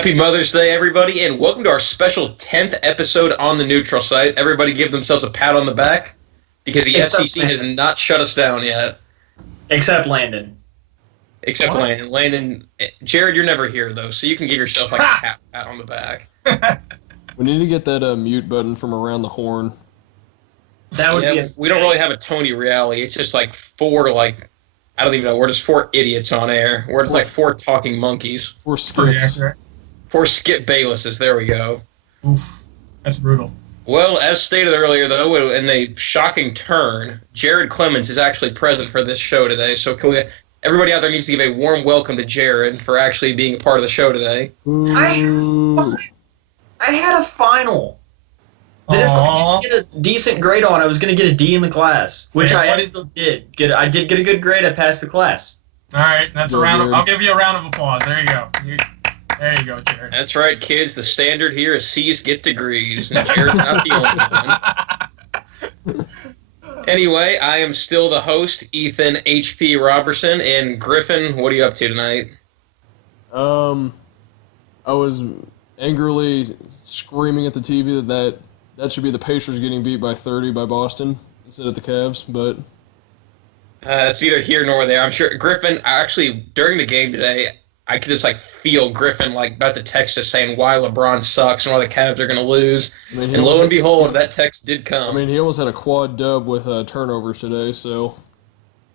Happy Mother's Day, everybody, and welcome to our special 10th episode on the neutral site. Everybody give themselves a pat on the back because the FCC has not shut us down yet. Except Landon. Except what? Landon, Jared, you're never here, though, so you can give yourself like a pat on the back. We need to get that mute button from around the horn. We don't really have a Tony reality. It's just like four, I don't even know. We're just four idiots on air. We're just like four talking monkeys. Four skips. Four Skip Baylesses. There we go. Oof. That's brutal. Well, as stated earlier, though, in a shocking turn, Jared Clemens is actually present for this show today. So everybody out there needs to give a warm welcome to Jared for actually being a part of the show today. I had a final that if I didn't get a decent grade on, I was going to get a D in the class, which I did. I did get a good grade. I passed the class. All right, that's a round. I'll give you a round of applause. There you go. There you go, Jared. That's right, kids. The standard here is C's get degrees, and Jared's not the only one. Anyway, I am still the host, Ethan H.P. Robertson, and Griffin, what are you up to tonight? I was angrily screaming at the TV that should be the Pacers getting beat by 30 by Boston instead of the Cavs, but... it's neither here nor there. I'm sure Griffin, actually, during the game today, I could just feel Griffin about to text us saying why LeBron sucks and why the Cavs are going to lose. And lo and behold, that text did come. He almost had a quad dub with turnovers today, so...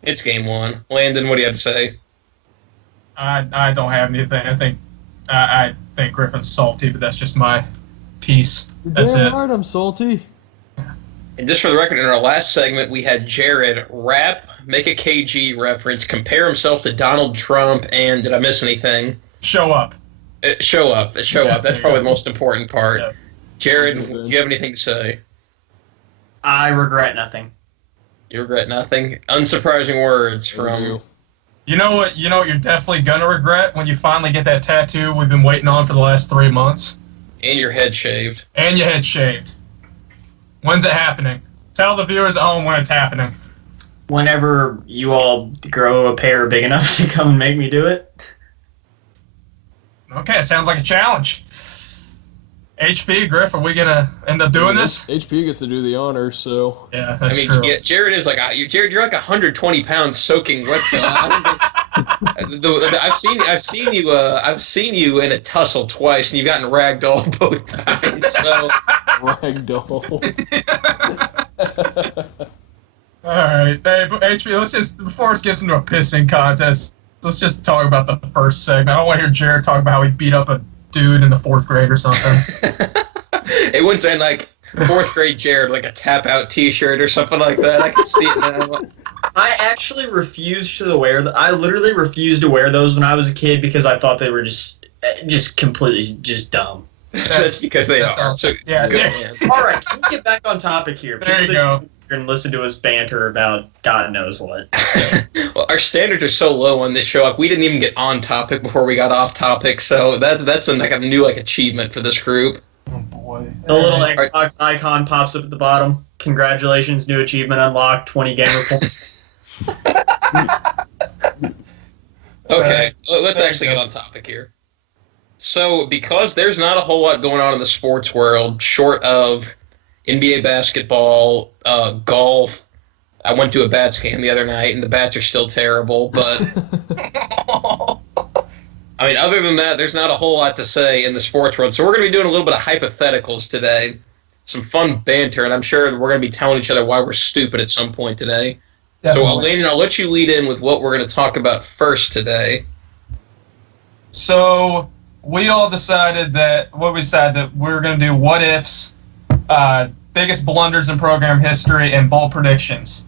It's game one. Landon, what do you have to say? I don't have anything. I think Griffin's salty, but that's just my piece. That's it. Right, I'm salty. And just for the record, in our last segment, we had Jared make a KG reference, compare himself to Donald Trump, and did I miss anything? Show up. Show up. That's probably the most important part. Yeah. Jared, do you have anything to say? I regret nothing. You regret nothing? Unsurprising words from... you. You know what you're definitely going to regret when you finally get that tattoo we've been waiting on for the last 3 months? And your head shaved. And your head shaved. When's it happening? Tell the viewers at home when it's happening. Whenever you all grow a pair big enough to come and make me do it. Okay, it sounds like a challenge. HP, Griff, are we going to end up doing this? HP gets to do the honors, so... Yeah, that's true. Yeah, Jared is Jared, you're 120 pounds soaking wet. I've seen you in a tussle twice, and you've gotten ragdoll both times. So. Ragdoll. All right, hey, HP, before it gets into a pissing contest, let's just talk about the first segment. I don't want to hear Jared talk about how he beat up a dude in the 4th grade or something. It wouldn't sound like 4th grade Jared, a tap-out T-shirt or something like that. I can see it now. I actually refused to wear them. I literally refused to wear those when I was a kid because I thought they were just completely dumb. That's because they are. Awesome. So, yeah. All right, can we get back on topic here? There you go. And listen to us banter about God knows what. Well, our standards are so low on this show. We didn't even get on topic before we got off topic. So that's a new achievement for this group. Oh boy! The little Xbox icon pops up at the bottom. Congratulations, new achievement unlocked. 20 gamer points. Okay, let's actually get on topic here. So, because there's not a whole lot going on in the sports world, short of NBA basketball, golf. I went to a Bats game the other night, and the Bats are still terrible. But, other than that, there's not a whole lot to say in the sports world. So we're going to be doing a little bit of hypotheticals today, some fun banter, and I'm sure we're going to be telling each other why we're stupid at some point today. Definitely. So, Elaine, I'll let you lead in with what we're going to talk about first today. So we all decided that we're going to do what ifs, biggest blunders in program history, and bold predictions.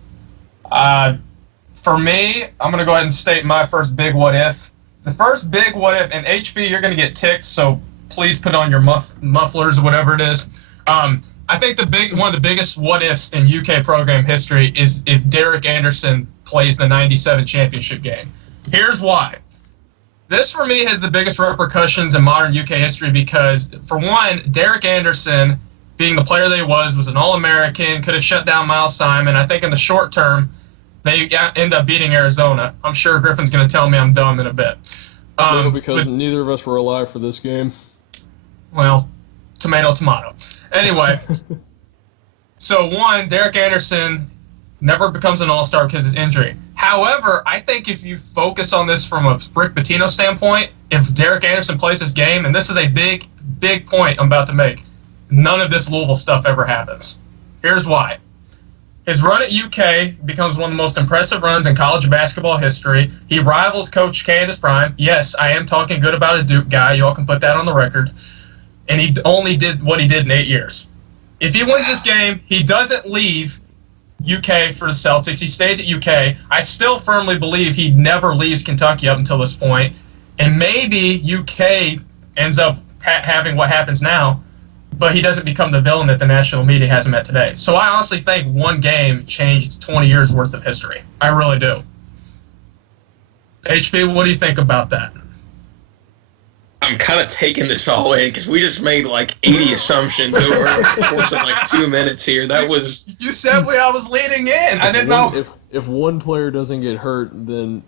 For me, I'm going to go ahead and state my first big what if. The first big what if, and HB, you're going to get ticked, so please put on your mufflers or whatever it is. I think one of the biggest what ifs in UK program history is if Derek Anderson plays the 97 championship game. Here's why. This, for me, has the biggest repercussions in modern UK history because, for one, Derek Anderson, being the player that he was an All-American, could have shut down Miles Simon. I think in the short term, they end up beating Arizona. I'm sure Griffin's going to tell me I'm dumb in a bit. No, because neither of us were alive for this game. Well, tomato, tomato. Anyway, so one, Derek Anderson never becomes an all-star because of his injury. However, I think if you focus on this from a Rick Pitino standpoint, if Derek Anderson plays his game, and this is a big, big point I'm about to make, none of this Louisville stuff ever happens. Here's why. His run at UK becomes one of the most impressive runs in college basketball history. He rivals Coach K in his prime. Yes, I am talking good about a Duke guy. You all can put that on the record. And he only did what he did in 8 years. If he wins this game, he doesn't leave UK for the Celtics. He stays at UK. I still firmly believe he never leaves Kentucky up until this point. And maybe UK ends up having what happens now, but he doesn't become the villain that the national media has him at today. So I honestly think one game changed 20 years worth of history. I really do. HP, what do you think about that? I'm kind of taking this all in because we just made like 80 assumptions over the course of like 2 minutes here. That was... You said I was leading in. I didn't know. If one player doesn't get hurt, then...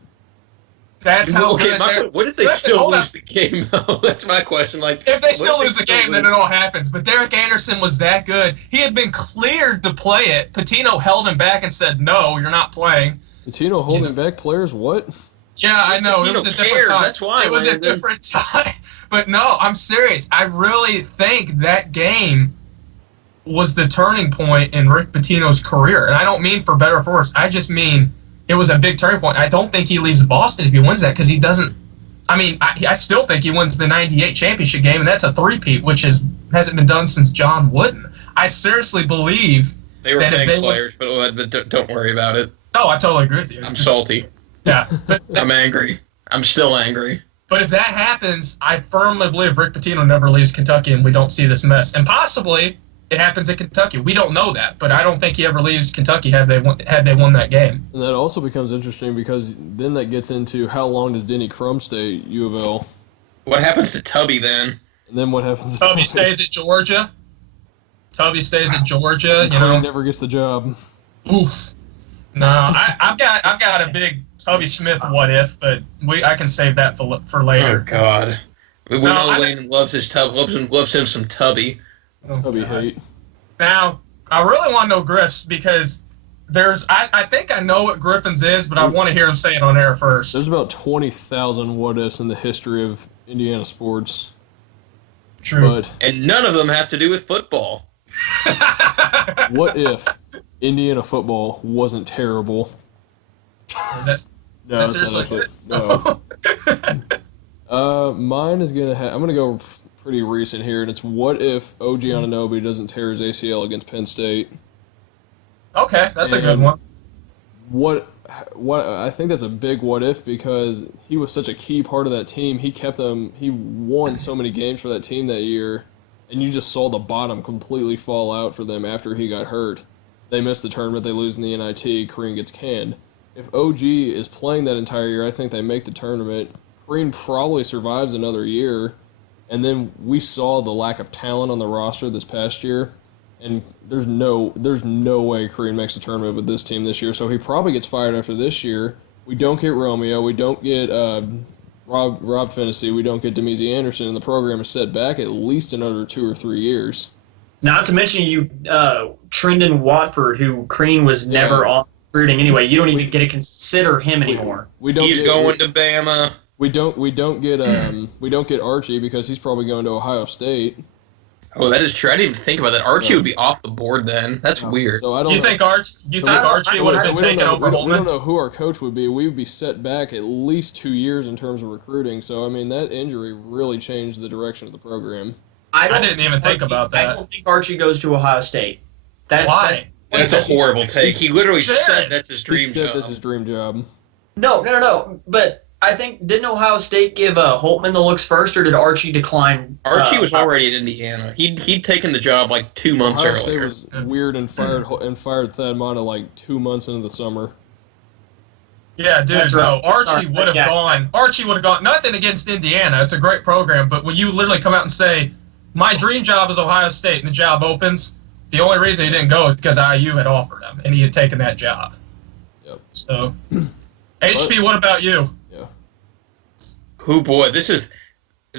That's how good. What if they still lose the game, though? That's my question. Like, if they still lose the game, then it all happens. But Derek Anderson was that good. He had been cleared to play it. Pitino held him back and said, "No, you're not playing." Pitino holding back players? What? Yeah, I know. It was a different time. That's why. It was a different time. But no, I'm serious. I really think that game was the turning point in Rick Pitino's career. And I don't mean for better or for worse. I just mean it was a big turning point. I don't think he leaves Boston if he wins that because he doesn't. I mean, I still think he wins the '98 championship game, and that's a three-peat, which hasn't been done since John Wooden. I seriously believe they were big players, but don't worry about it. No, I totally agree with you. I'm salty. Yeah, but I'm angry. I'm still angry. But if that happens, I firmly believe Rick Pitino never leaves Kentucky, and we don't see this mess. And possibly it happens at Kentucky. We don't know that, but I don't think he ever leaves Kentucky had they won that game. And that also becomes interesting because then that gets into how long does Denny Crum stay at UofL? What happens to Tubby then? And then what happens to Tubby stays at Georgia. Tubby stays at Georgia. You know, never gets the job. Oof. No, I've got a big Tubby Smith what if, but I can save that for later. Oh God, we know Lane loves him some Tubby. Tubby hate. Now I really want to know Griff's because I think I know what Griffin's is, but I want to hear him say it on air first. There's about 20,000 what ifs in the history of Indiana sports. True, and none of them have to do with football. What if Indiana football wasn't terrible? That's seriously? No. Mine is I'm gonna go pretty recent here, and it's what if OG Anunoby doesn't tear his ACL against Penn State? Okay, that's a good one. What I think that's a big what if because he was such a key part of that team. He kept them. He won so many games for that team that year, and you just saw the bottom completely fall out for them after he got hurt. They miss the tournament. They lose in the NIT. Kareem gets canned. If OG is playing that entire year, I think they make the tournament. Kareem probably survives another year. And then we saw the lack of talent on the roster this past year. And there's no way Kareem makes the tournament with this team this year. So he probably gets fired after this year. We don't get Romeo. We don't get Rob Finney. We don't get Demezy Anderson. And the program is set back at least another 2 or 3 years. Not to mention Trendon Watford, who Crean was never on recruiting anyway. You don't even get to consider him anymore. He's going to Bama. We don't get Archie because he's probably going to Ohio State. Oh, that is true. I didn't even think about that. Archie would be off the board then. That's weird. So I don't You think Archie would have been taken over Holman? We don't know who our coach would be. We would be set back at least 2 years in terms of recruiting. So I mean that injury really changed the direction of the program. I didn't even think about that. I don't think Archie goes to Ohio State. Why? That's a horrible take. He literally said that's his dream job. That's his dream job. No. But I think, didn't Ohio State give Holtman the looks first, or did Archie decline? Archie was already at Indiana. He'd taken the job like 2 months Ohio earlier. State was weird and fired Thad Matta like 2 months into the summer. Yeah, dude, That's no. right. Archie would have gone. Archie would have gone. Nothing against Indiana. It's a great program. But when you literally come out and say, my dream job is Ohio State, and the job opens, the only reason he didn't go is because IU had offered him, and he had taken that job. Yep. So, HP, what about you? Yeah. Oh boy, this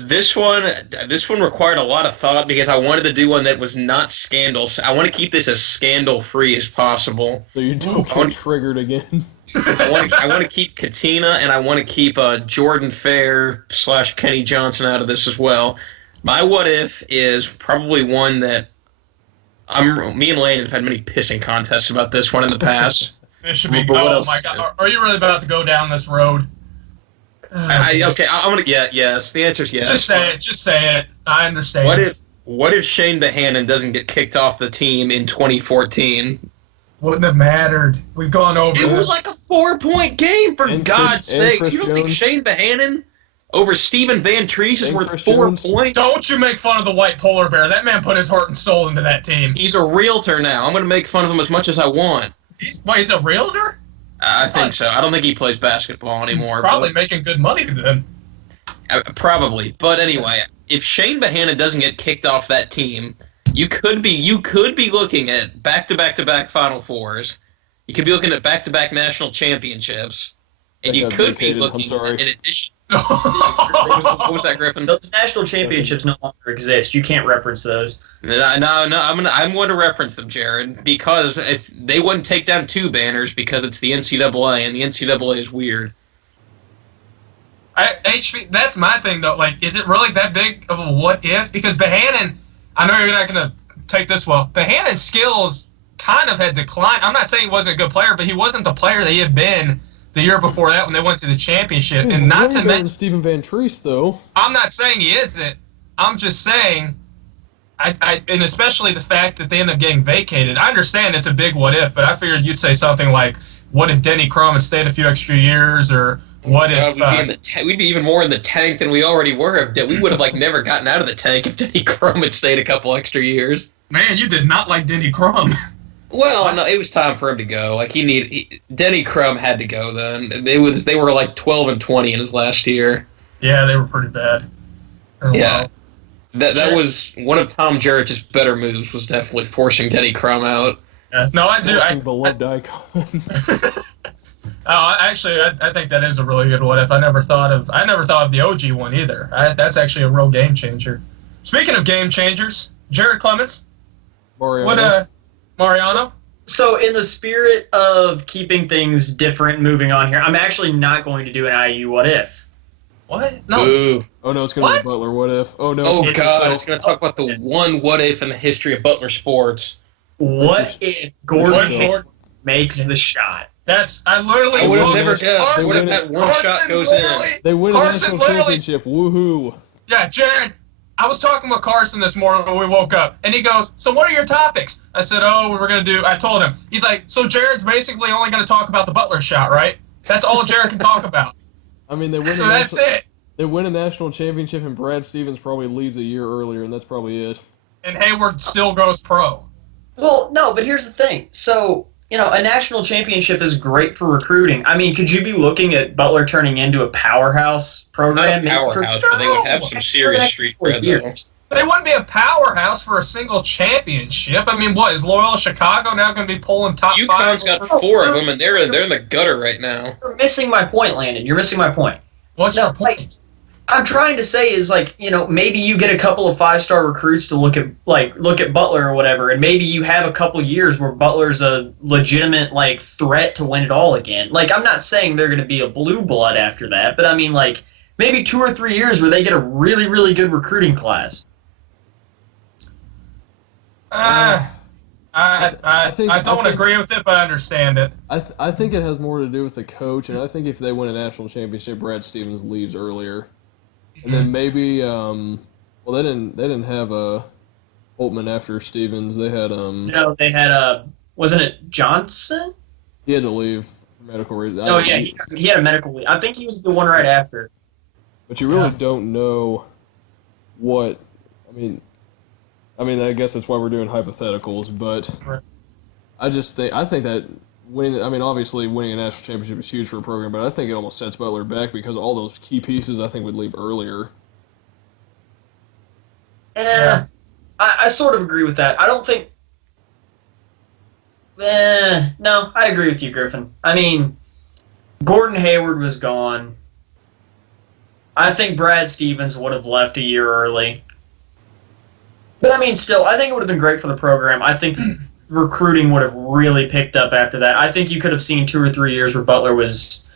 This one required a lot of thought because I wanted to do one that was not scandal. I want to keep this as scandal-free as possible. So you don't get triggered again. I want to keep Katina, and I want to keep Jordan Fair / Kenny Johnson out of this as well. My what if is probably one that me and Lane have had many pissing contests about this one in the past. It should be. Oh my God! Are you really about to go down this road? Okay, I'm gonna. Yeah, yes. The answer is yes. Just say it. Just say it. I understand. What if Chane Behanan doesn't get kicked off the team in 2014? Wouldn't have mattered. We've gone over. It was like a 4-point game, for God's sake. You don't think Chane Behanan over Steven Van Treese is worth 4 points? Don't you make fun of the white polar bear. That man put his heart and soul into that team. He's a realtor now. I'm going to make fun of him as much as I want. He's a realtor? I think so. I don't think he plays basketball anymore. He's probably making good money then. Probably. But anyway, if Chane Behanan doesn't get kicked off that team, you could be looking at back-to-back Final Fours. You could be looking at back-to-back national championships. And you could be looking in addition. What was that, Griffin? Those national championships no longer exist. You can't reference those. No. I'm going to reference them, Jared, because if they wouldn't take down 2 banners because it's the NCAA, and the NCAA is weird. HB, that's my thing though. Like, is it really that big of a what if? Because Behanan, I know you're not going to take this well. Behanan's skills kind of had declined. I'm not saying he wasn't a good player, but he wasn't the player that he had been the year before that when they went to the championship. And not to mention Steven Van Treese, though. I'm not saying he isn't. I'm just saying, and especially the fact that they ended up getting vacated. I understand it's a big what if, but I figured you'd say something like, what if Denny Crum had stayed a few extra years, or what if we'd be even more in the tank than we already were. We would have never gotten out of the tank if Denny Crum had stayed a couple extra years. Man, you did not like Denny Crum. Well, no, it was time for him to go. Denny Crum had to go then. They were 12-20 in his last year. Yeah, they were pretty bad. Yeah. That was one of Tom Jurich's better moves, was definitely forcing Denny Crum out. Yeah. No, I do. Beloved icon. Actually, I think that is a really good what if. I never thought of the OG one either. That's actually a real game changer. Speaking of game changers, Jared Clemens. Mariano? So in the spirit of keeping things different, moving on here, I'm actually not going to do an IU what if. What? No. Ooh. Oh, no, it's going to be Butler what if. Oh, no. Oh, God, it's going to talk about the one what if in the history of Butler sports. What if Gordon makes the shot? I would have never guessed. What if that one shot goes in? They win a national championship. Woohoo. Yeah, Jared, I was talking with Carson this morning when we woke up, and he goes, so what are your topics? I said, I told him. He's like, so Jared's basically only going to talk about the Butler shot, right? That's all Jared can talk about. I mean, that's it. They win a national championship, and Brad Stevens probably leaves a year earlier, and that's probably it. And Hayward still goes pro. Well, no, but here's the thing. So, a national championship is great for recruiting. I mean, could you be looking at Butler turning into a powerhouse program? Not a powerhouse, but they would have some serious street cred, though. They wouldn't be a powerhouse for a single championship. I mean, what, is Loyola Chicago now going to be pulling top five? UConn's got 4 of them, and they're in the gutter right now. You're missing my point, Landon. You're missing my point. What's your point? I'm trying to say is maybe you get a couple of 5-star recruits to look at Butler or whatever, and maybe you have a couple years where Butler's a legitimate threat to win it all again. I'm not saying they're going to be a blue blood after that, but I mean maybe 2 or 3 years where they get a really, really good recruiting class. I don't agree with it, but I understand it. I think it has more to do with the coach, and I think if they win a national championship, Brad Stevens leaves earlier. And then maybe, they didn't have Holtman after Stevens. They had No, they had wasn't it Johnson? He had to leave for medical reasons. Oh yeah, he had a medical leave. I think he was the one right after. But you really don't know what. I mean, I guess that's why we're doing hypotheticals. But I think that winning. Obviously, winning a national championship is huge for a program, but I think it almost sets Butler back because all those key pieces I think would leave earlier. I sort of agree with that. I don't think. No, I agree with you, Griffin. I mean, Gordon Hayward was gone. I think Brad Stevens would have left a year early. But I mean, still, I think it would have been great for the program. I think recruiting would have really picked up after that. I think you could have seen 2 or 3 years where Butler was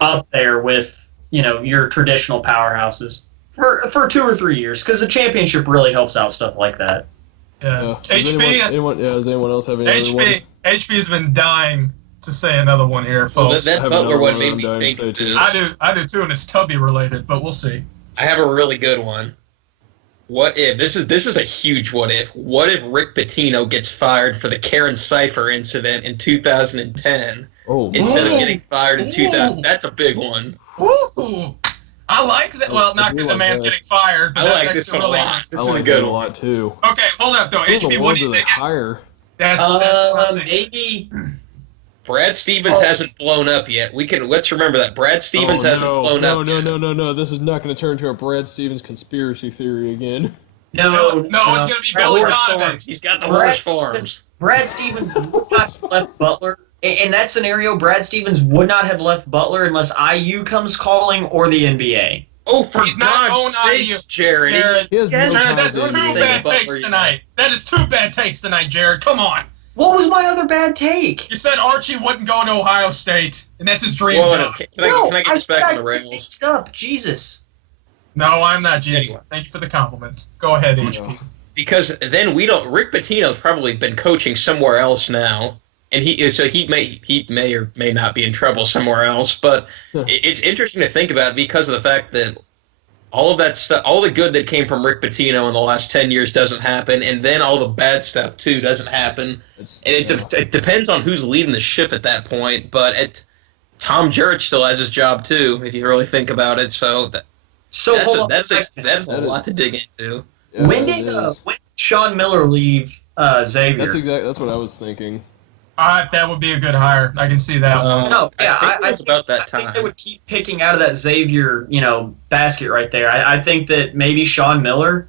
up there with, your traditional powerhouses for 2 or 3 years, because the championship really helps out stuff like that. Yeah. Does anyone else have any other one? HP's been dying to say another one here, folks. That Butler one made me think of this. I do too, and it's Tubby related, but we'll see. I have a really good one. What if this is a huge what if? What if Rick Pitino gets fired for the Karen Cypher incident in 2010 instead of getting fired in 2000? That's a big one. Ooh, I like that. Well, not because the man's getting fired, but I like this one a lot. This is a good one. A lot too. Okay, hold up though. HB, what do you think? That's maybe. Brad Stevens hasn't blown up yet. Let's remember that Brad Stevens hasn't blown up. No. This is not going to turn into a Brad Stevens conspiracy theory again. No, it's going to be Billy Donovan. He's got the horse farms. Brad Stevens would not have left Butler. In that scenario, Brad Stevens would not have left Butler unless IU comes calling or the NBA. Oh, for God's sakes, Jared. That's 2 bad takes tonight. That is 2 bad takes tonight, Jared. Come on. What was my other bad take? You said Archie wouldn't go to Ohio State, and that's his dream job. Can I get this back on the rails? Jesus. No, I'm not Jesus. Anyway. Thank you for the compliment. Go ahead, HP. Because then Rick Pitino's probably been coaching somewhere else now, and he may or may not be in trouble somewhere else. But it's interesting to think about because of the fact that all of that stuff, all the good that came from Rick Pitino in the last 10 years doesn't happen, and then all the bad stuff, too, doesn't happen. It depends on who's leading the ship at that point, but Tom Jurich still has his job, too, if you really think about it. So that's a lot to dig into. Yeah, when did Sean Miller leave Xavier? That's what I was thinking. That would be a good hire. I can see that. I think about that time. I think they would keep picking out of that Xavier, basket right there. I think that maybe Sean Miller.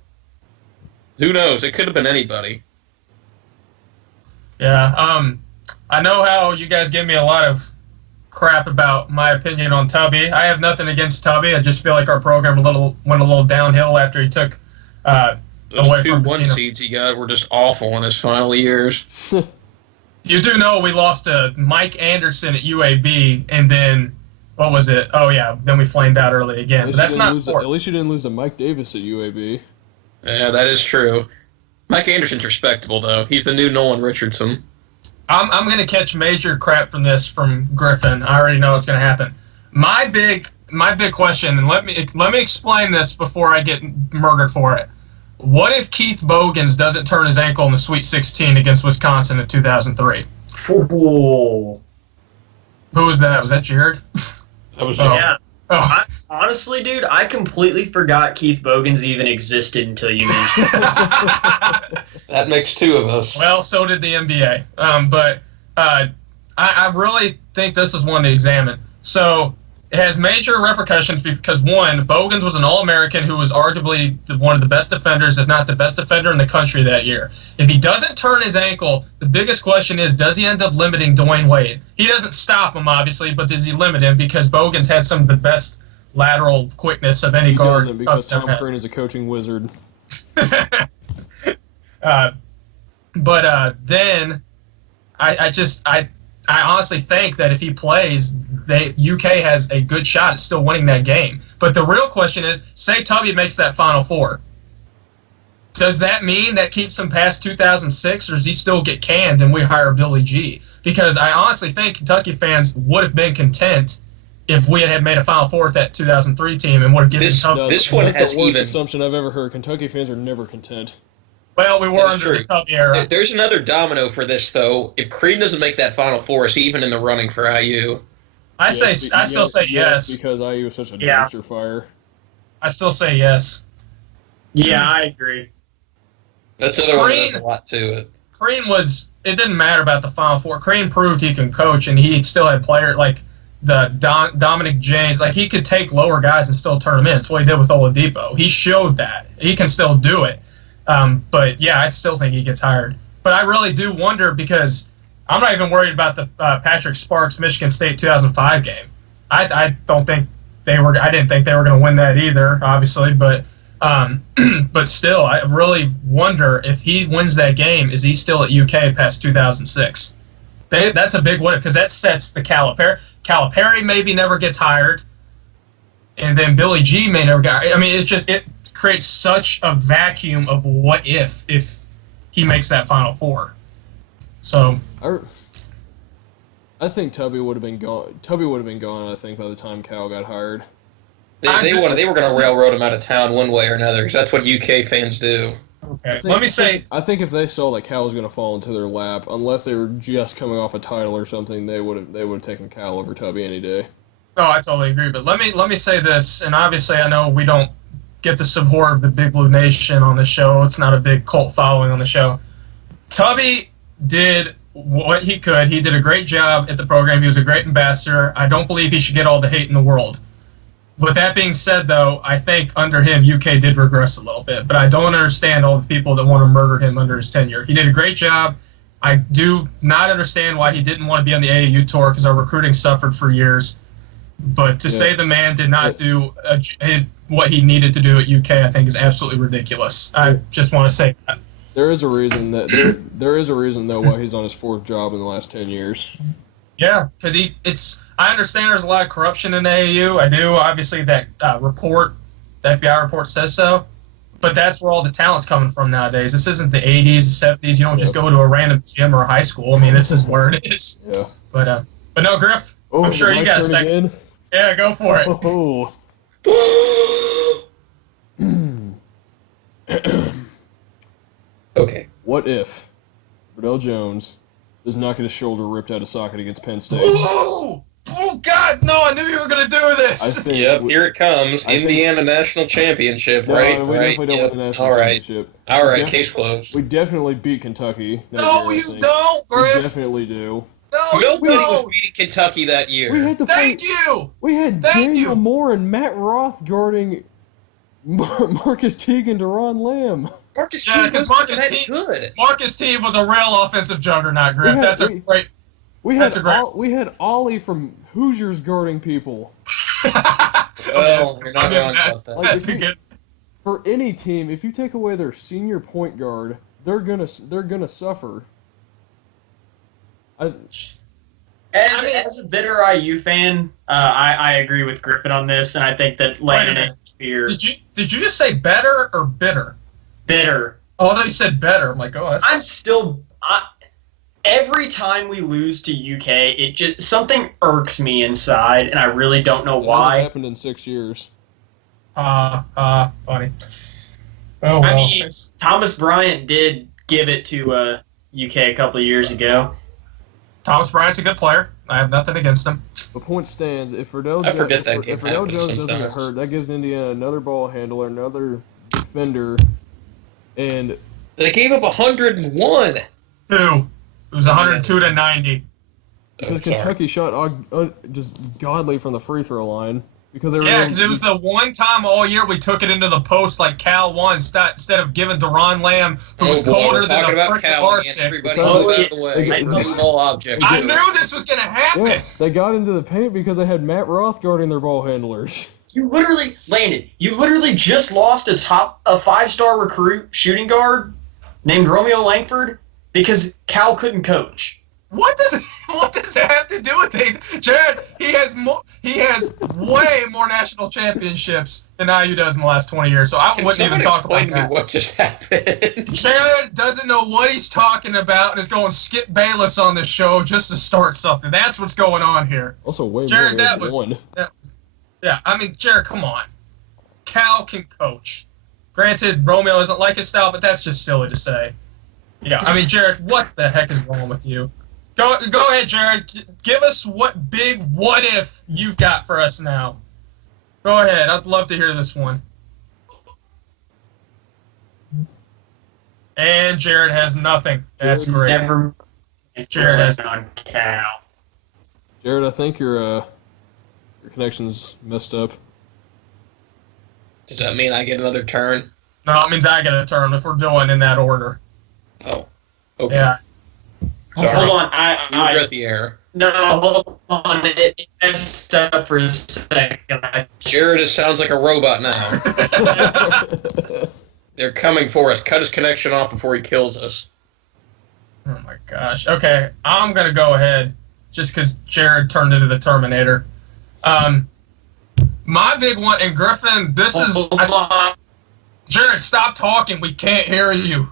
Who knows? It could have been anybody. Yeah. I know how you guys give me a lot of crap about my opinion on Tubby. I have nothing against Tubby. I just feel like our program went a little downhill after he took those away 2 from 1 seeds he got were just awful in his final years. You do know we lost to Mike Anderson at UAB, and then, what was it? Oh, yeah, then we flamed out early again. But that's not at least you didn't lose to Mike Davis at UAB. Yeah, that is true. Mike Anderson's respectable, though. He's the new Nolan Richardson. I'm going to catch major crap from Griffin. I already know it's going to happen. My big question, and let me explain this before I get murdered for it. What if Keith Bogans doesn't turn his ankle in the Sweet 16 against Wisconsin in 2003? Oh. Who was that? Was that Jared? That was yeah. Oh. Honestly, dude, I completely forgot Keith Bogans even existed until you mentioned it. That makes 2 of us. Well, so did the NBA. But I really think this is one to examine. So it has major repercussions because, one, Bogans was an All-American who was arguably one of the best defenders, if not the best defender in the country that year. If he doesn't turn his ankle, the biggest question is, does he end up limiting Dwayne Wade? He doesn't stop him, obviously, but does he limit him? Because Bogans had some of the best lateral quickness of any guard. Because Tom Curran is a coaching wizard. Then I honestly think that if he plays, UK has a good shot at still winning that game. But the real question is, say Tubby makes that Final Four. Does that mean that keeps him past 2006, or does he still get canned and we hire Billy G? Because I honestly think Kentucky fans would have been content if we had made a Final Four with that 2003 team and would have given Tubby. This one has the worst assumption I've ever heard. Kentucky fans are never content. Well, we were under the Tubby era. There's another domino for this, though. If Creed doesn't make that Final Four, is he even in the running for IU? I still say yes. Because IU is such a dumpster fire. I still say yes. Yeah, I agree. That's another one that has a lot to it. Crean it didn't matter about the Final Four. Crean proved he can coach, and he still had players like the Dominic James. Like, he could take lower guys and still turn them in. That's what he did with Oladipo. He showed that. He can still do it. But, yeah, I still think he gets hired. But I really do wonder because I'm not even worried about the Patrick Sparks Michigan State 2005 game. I don't think I didn't think they were going to win that either, obviously, but still, I really wonder if he wins that game, is he still at UK past 2006? That's a big one because that sets the Calipari. Calipari maybe never gets hired, and then Billy G may never get. I mean, it creates such a vacuum of what if he makes that Final Four. So I think Tubby would have been gone. Tubby would have been gone, I think, by the time Cal got hired. They were going to railroad him out of town one way or another because that's what UK fans do. Okay. I think if they saw that Cal was going to fall into their lap, unless they were just coming off a title or something, they would have taken Cal over Tubby any day. Oh, I totally agree. But let me say this, and obviously I know we don't get the support of the Big Blue Nation on the show. It's not a big cult following on the show. Tubby did what he could. He did a great job at the program. He was a great ambassador. I don't believe he should get all the hate in the world. With that being said, though, I think under him, UK did regress a little bit. But I don't understand all the people that want to murder him under his tenure. He did a great job. I do not understand why he didn't want to be on the AAU tour because our recruiting suffered for years. But to say the man did not do what he needed to do at UK, I think is absolutely ridiculous. I just want to say that. There is a reason there is a reason though why he's on his fourth job in the last 10 years. Yeah, because I understand there's a lot of corruption in AAU. I do. Obviously, that report, the FBI report says so. But that's where all the talent's coming from nowadays. This isn't the 80s, the 70s. You don't just go to a random gym or a high school. I mean, this is where it is. Yeah. But no, Griff, I'm sure you got a second. Again? Yeah, go for it. Okay. What if Verdell Jones does not get his shoulder ripped out of socket against Penn State? Oh, God, no, I knew you were going to do this. Here it comes. Indiana National Championship, right? We definitely don't win the National Championship. All right, case closed. We definitely beat Kentucky. No, you don't, Griff. We definitely do. No, Nobody was beating Kentucky that year. We had Daniel Moore and Matt Roth guarding Marcus Teague and Deron Lamb. Marcus Teague was that good. Marcus Teague was a real offensive juggernaut, Griff. We had Ollie from Hoosiers guarding people. Well, you're not wrong about that. That's good. For any team, if you take away their senior point guard, they're gonna suffer. As a bitter IU fan, I agree with Griffin on this, and I think that Landon Spear. Did you just say better or bitter? Bitter. Oh, I thought you said better. I'm like, I'm still. Every time we lose to UK, it just something irks me inside, and I really don't know why. It happened in 6 years. Funny. Oh, well. I mean, Thomas Bryant did give it to UK a couple of years ago. Thomas Bryant's a good player. I have nothing against him. The point stands. If Verdell Jones doesn't get hurt, that gives Indiana another ball handler, another defender, and they gave up 101. Who? It was 102 to 90. Because Kentucky shot just godly from the free throw line. Because it was the one time all year we took it into the post like Cal won instead of giving Deron Lamb, who was colder than a freaking Arctic. Everybody move out of the way. I knew this was going to happen. Yeah, they got into the paint because they had Matt Roth guarding their ball handlers. You literally just lost a 5-star recruit shooting guard named Romeo Langford because Cal couldn't coach. What does that have to do with it, Jared? He has way more national championships than IU does in the last 20 years. So I wouldn't even talk about that. What just happened? Jared doesn't know what he's talking about and is going Skip Bayless on the show just to start something. That's what's going on here. Also, way Jared, more than yeah. I mean, Jared, come on. Cal can coach. Granted, Romeo isn't like his style, but that's just silly to say. Yeah, I mean, Jared, what the heck is wrong with you? Go ahead, Jared. Give us what big what if you've got for us now. Go ahead. I'd love to hear this one. And Jared has nothing. That's great. Jared has on Cal. Jared, I think your connection's messed up. Does that mean I get another turn? No, it means I get a turn if we're doing in that order. Oh. Okay. Yeah. Sorry. Hold on, you regret the error. No, hold on. It messed up for a second. Jared sounds like a robot now. They're coming for us. Cut his connection off before he kills us. Oh my gosh. Okay, I'm gonna go ahead just because Jared turned into the Terminator. My big one, and Griffin, this is... Jared, stop talking. We can't hear you.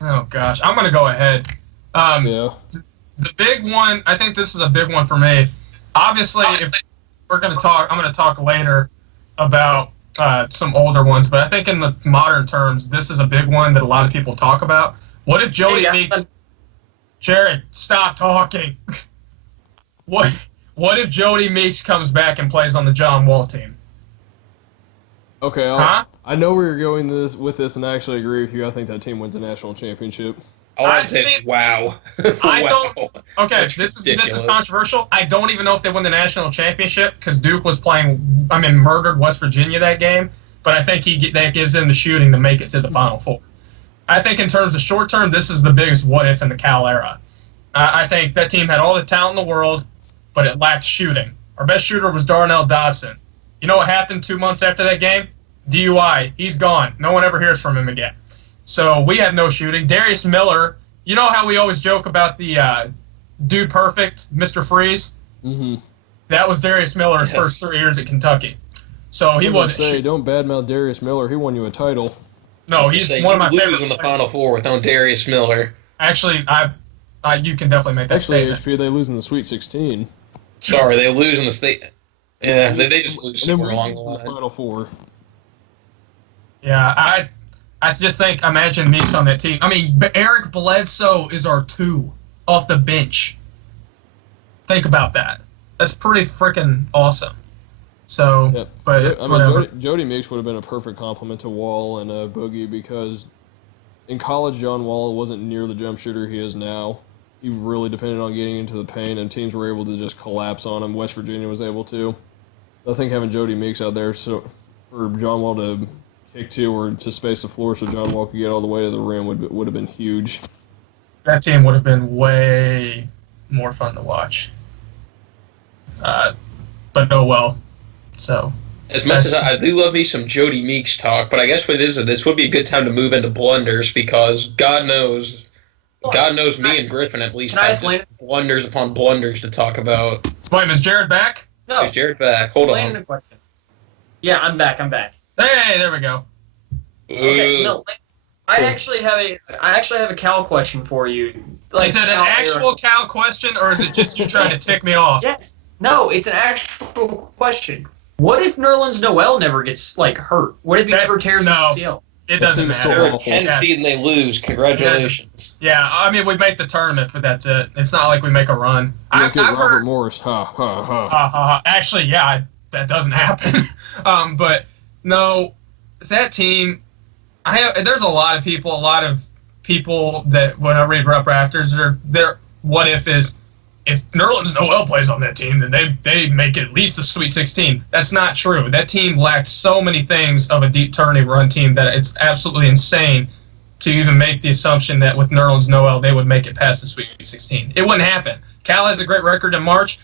Oh gosh, I'm gonna go ahead. Yeah. The big one, I think this is a big one for me. Obviously, if we're gonna talk, I'm gonna talk later about some older ones, but I think in the modern terms, this is a big one that a lot of people talk about. What if Jody Meeks... Jared, stop talking. What if Jody Meeks comes back and plays on the John Wall team? Okay, I know where you're going with this, and I actually agree with you. I think that team wins a national championship. Oh, I'd say, wow. Okay, this is controversial. I don't even know if they win the national championship because Duke was murdered West Virginia that game. But I think that gives them the shooting to make it to the Final Four. I think in terms of short term, this is the biggest what if in the Cal era. I think that team had all the talent in the world, but it lacked shooting. Our best shooter was Darnell Dodson. You know what happened 2 months after that game? DUI. He's gone. No one ever hears from him again. So we have no shooting. Darius Miller, you know how we always joke about the dude perfect, Mr. Freeze? Mm-hmm. That was Darius Miller's first 3 years at Kentucky. So he wasn't... Don't badmouth Darius Miller. He won you a title. No, he's one of my favorites. in the Final Four without Darius Miller. Actually, you can definitely make that statement. HP, they lose in the Sweet 16. Sorry, they lose in the state. Yeah, they just lose somewhere along the line. Final Four. Yeah, I just think, imagine Meeks on that team. I mean, Eric Bledsoe is our 2 off the bench. Think about that. That's pretty freaking awesome. So, yeah. But whatever. Jody Meeks would have been a perfect complement to Wall and Boogie because in college, John Wall wasn't near the jump shooter he is now. He really depended on getting into the paint, and teams were able to just collapse on him. West Virginia was able to. I think having Jody Meeks out there for John Wall to kick to or to space the floor so John Wall could get all the way to the rim would have been huge. That team would have been way more fun to watch. But oh well. So as much as I do love me some Jody Meeks talk, but I guess what it is, this would be a good time to move into blunders because God knows me and Griffin at least have just blunders upon blunders to talk about. Wait, is Jared back? No. Is Jared back? Hold on. Yeah, I'm back. Hey, there we go. Okay, no, I actually have a Cal question for you. Like, is it an actual Cal question, or is it just you trying to tick me off? Yes. No, it's an actual question. What if Nerlens Noel never gets hurt? What if he never tears his ACL? It doesn't matter. They're a 10 seed and they lose. Congratulations. Yeah, I mean, we make the tournament, but that's it. It's not like we make a run. I've Robert Morris. Ha, ha, ha. Ha, ha, ha. Actually, yeah, that doesn't happen. But, no, that team, there's a lot of people that, when I read Rep Rafters, their what if is, if Nerlens Noel plays on that team, then they make it at least the Sweet 16. That's not true. That team lacked so many things of a deep turning run team that it's absolutely insane to even make the assumption that with Nerlens Noel they would make it past the Sweet 16. It wouldn't happen. Cal has a great record in March,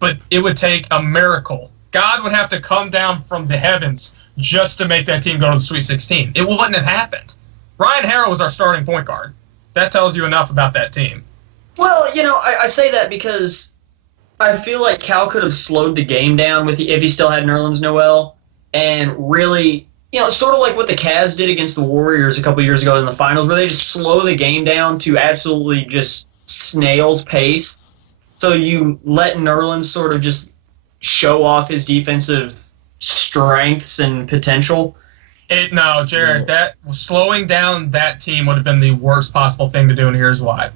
but it would take a miracle. God would have to come down from the heavens just to make that team go to the Sweet 16. It wouldn't have happened. Ryan Harrow was our starting point guard. That tells you enough about that team. Well, I say that because I feel like Cal could have slowed the game down if he still had Nerlens Noel and really, sort of like what the Cavs did against the Warriors a couple years ago in the finals, where they just slow the game down to absolutely just snail's pace. So you let Nerlens sort of just show off his defensive strengths and potential. No, Jared, that slowing down that team would have been the worst possible thing to do, and here's why.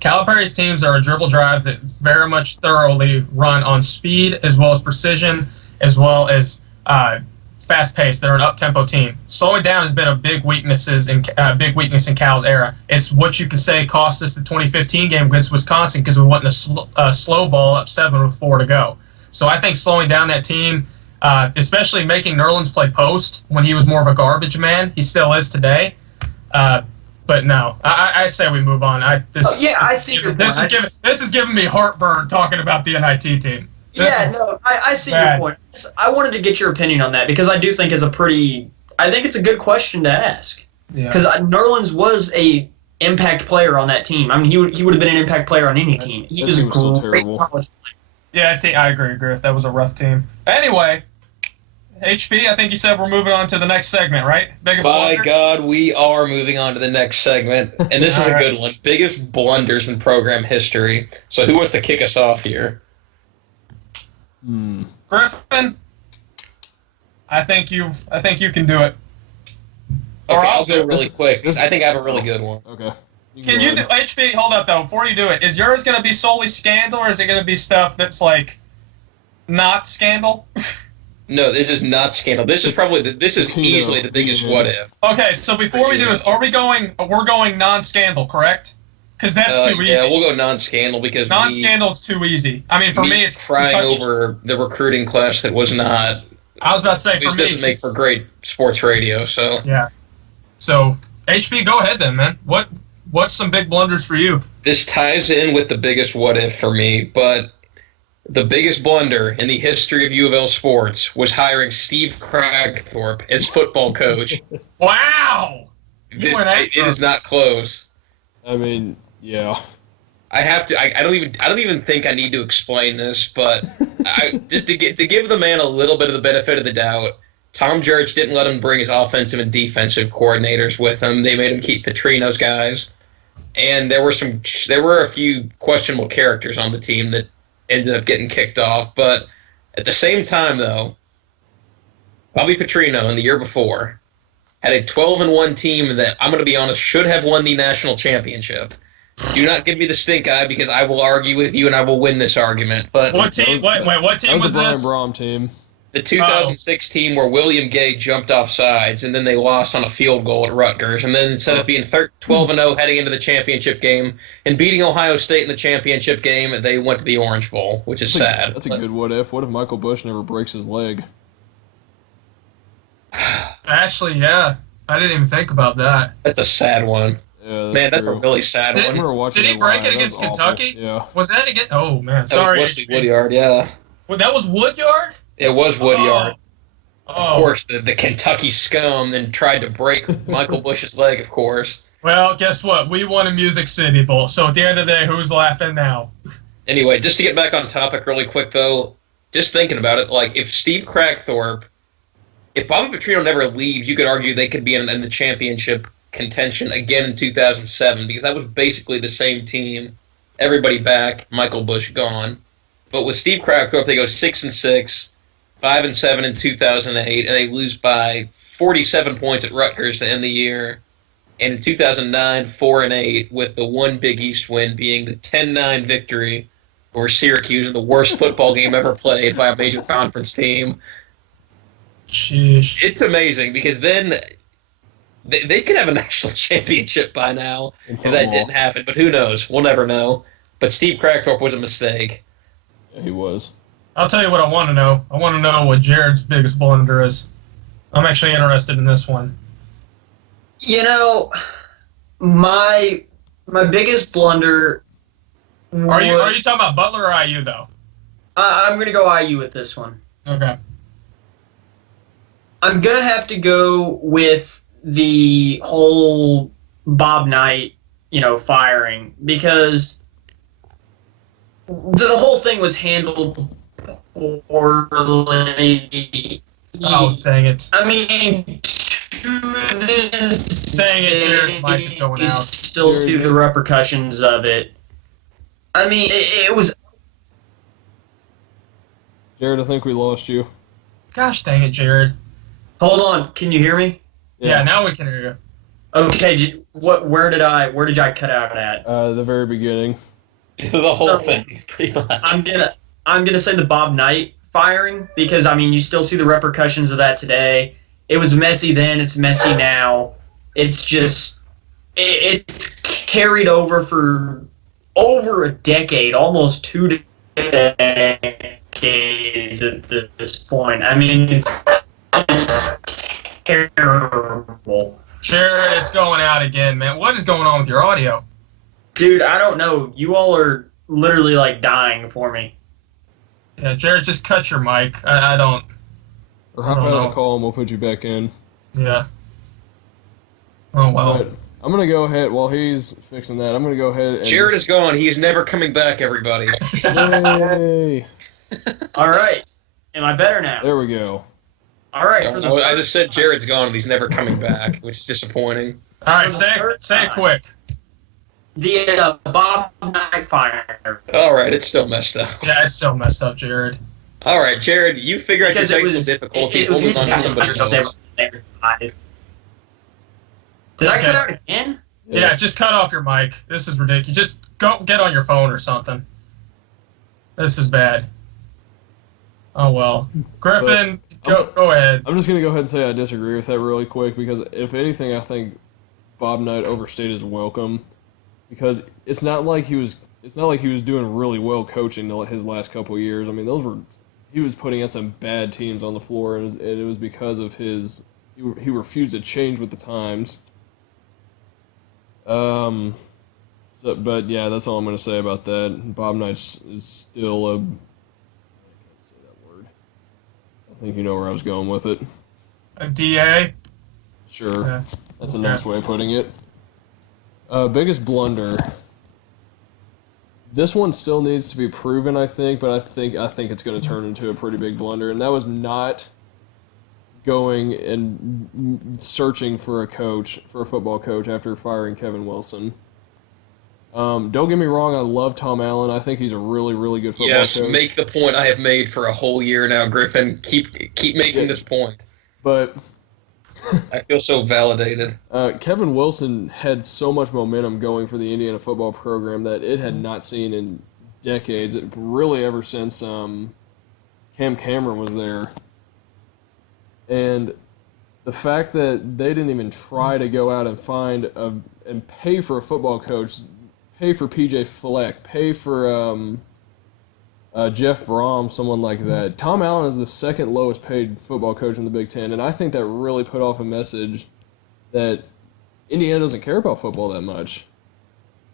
Calipari's teams are a dribble drive that very much thoroughly run on speed as well as precision as well as fast pace. They're an up-tempo team. Slowing down has been a big weakness in Cal's era. It's what you could say cost us the 2015 game against Wisconsin because we went in a slow ball up 7 with 4 to go. So I think slowing down that team, especially making Nerlens play post when he was more of a garbage man, he still is today. But but no, I say we move on. This is giving me heartburn talking about the NIT team. I see your point. I wanted to get your opinion on that because I do think it's a good question to ask. Because Nerlens was a impact player on that team. I mean, he would have been an impact player on any team. He was a great college player. Yeah, I agree, Griff. That was a rough team. Anyway, HB, I think you said we're moving on to the next segment, right? Biggest blunders? God, we are moving on to the next segment. And this is a good one. Biggest blunders in program history. So who wants to kick us off here? Griffin, I think you can do it. Okay, I'll do it really quick. I think I have a really good one. Okay. Can you do HB? Hold up though. Before you do it, is yours going to be solely scandal, or is it going to be stuff that's like not scandal? No, it is not scandal. This is easily the biggest what if. Okay, so before we do this, we're going non-scandal, correct? Because that's too easy. Yeah, we'll go non-scandal because non-scandal is too easy. I mean, for me, it's crying over the recruiting class that was not. I was about to say for me, doesn't make for great sports radio. So yeah. So HB, go ahead then, man. What's some big blunders for you? This ties in with the biggest what if for me, but the biggest blunder in the history of UofL sports was hiring Steve Cragthorpe as football coach. Wow! It is not close. I mean, yeah. I have to. I don't even think I need to explain this, but just to give the man a little bit of the benefit of the doubt. Tom Jurich didn't let him bring his offensive and defensive coordinators with him. They made him keep Petrino's guys, and there were a few questionable characters on the team that ended up getting kicked off. But at the same time, though, Bobby Petrino in the year before had a 12-1 team that, I'm going to be honest, should have won the national championship. Do not give me the stink eye because I will argue with you and I will win this argument. But what team? What team was this? The Brian Brom team. The 2006 team where William Gay jumped off sides and then they lost on a field goal at Rutgers, and then instead of being 12-0 heading into the championship game and beating Ohio State in the championship game, they went to the Orange Bowl, which is sad. That's a good what if. What if Michael Bush never breaks his leg? Actually, yeah. I didn't even think about that. That's a sad one. Yeah, that's a really sad one. Did he break it against Kentucky? Yeah. Was that against? Oh man, sorry. That was Wesley Woodyard. Yeah. Well, that was Woodyard. It was Woodyard. Oh. Of course, the Kentucky scum then tried to break Michael Bush's leg. Of course. Well, guess what? We won a Music City Bowl. So at the end of the day, who's laughing now? Anyway, just to get back on topic really quick though, just thinking about it, like if Steve Cragthorpe, if Bobby Petrino never leaves, you could argue they could be in the championship contention again in 2007 because that was basically the same team. Everybody back, Michael Bush gone. But with Steve Cragthorpe, they go 6-6, 5-7 in 2008, and they lose by 47 points at Rutgers to end the year. And in 2009, 4-8, with the one Big East win being the 10-9 victory over Syracuse in the worst football game ever played by a major conference team. Sheesh. It's amazing because then they could have a national championship by now if that didn't happen. But who knows? We'll never know. But Steve Cragthorpe was a mistake. Yeah, he was. I'll tell you what I want to know. I want to know what Jared's biggest blunder is. I'm actually interested in this one. You know, my biggest blunder. Are you talking about Butler or IU though? I'm gonna go IU with this one. Okay. I'm gonna have to go with the whole Bob Knight, firing because the whole thing was handled poorly. Oh, dang it. I mean, dang it, Jared's mic is going out. Still see the repercussions of it. I mean, it was... Jared, I think we lost you. Gosh dang it, Jared. Hold on, can you hear me? Yeah, now we can hear you. Okay, where did I cut out at? The very beginning. The whole thing, pretty much. I'm gonna say the Bob Knight firing because you still see the repercussions of that today. It was messy then, it's messy now. It's just it's carried over for over a decade, almost 2 decades at this point. I mean, it's terrible. Jared, it's going out again, man. What is going on with your audio? Dude, I don't know. You all are literally like dying for me. Yeah, Jared, just cut your mic. I don't. Or hop out of the call and we'll put you back in. Yeah. Oh, well. Right. I'm going to go ahead, while he's fixing that, I'm going to go ahead and... Jared is gone. He is never coming back, everybody. Yay! All right. Am I better now? There we go. All right. I just said Jared's gone and he's never coming back, which is disappointing. All right, say it quick. The Bob Knight fire. All right, it's still messed up. Yeah, it's so messed up, Jared. All right, Jared, you figure out your Because it technical was difficulty. it was Hold on to his somebody else. Did I Okay. cut out again? Yeah, just cut off your mic. This is ridiculous. Just go get on your phone or something. This is bad. Oh, well. Griffin, go ahead. I'm just going to go ahead and say I disagree with that really quick because, if anything, I think Bob Knight overstayed his welcome because it's not like he was doing really well coaching his last couple of years. I mean, he was putting out some bad teams on the floor, and it was because of he refused to change with the times. But yeah, that's all I'm going to say about that. Bob Knight is still I can't say that word. I think you know where I was going with it. A DA? Sure. Yeah. That's a nice way of putting it. Biggest blunder. This one still needs to be proven, I think, but I think it's going to turn into a pretty big blunder, and that was not going and searching for a football coach after firing Kevin Wilson. Don't get me wrong, I love Tom Allen. I think he's a really, really good football coach. Yes, make the point I have made for a whole year now, Griffin. Keep making this point. But I feel so validated. Kevin Wilson had so much momentum going for the Indiana football program that it had not seen in decades. Really ever since Cam Cameron was there. And the fact that they didn't even try to go out and find and pay for a football coach, pay for PJ Fleck, pay for Jeff Brom, someone like that. Tom Allen is the second lowest paid football coach in the Big Ten, and I think that really put off a message that Indiana doesn't care about football that much.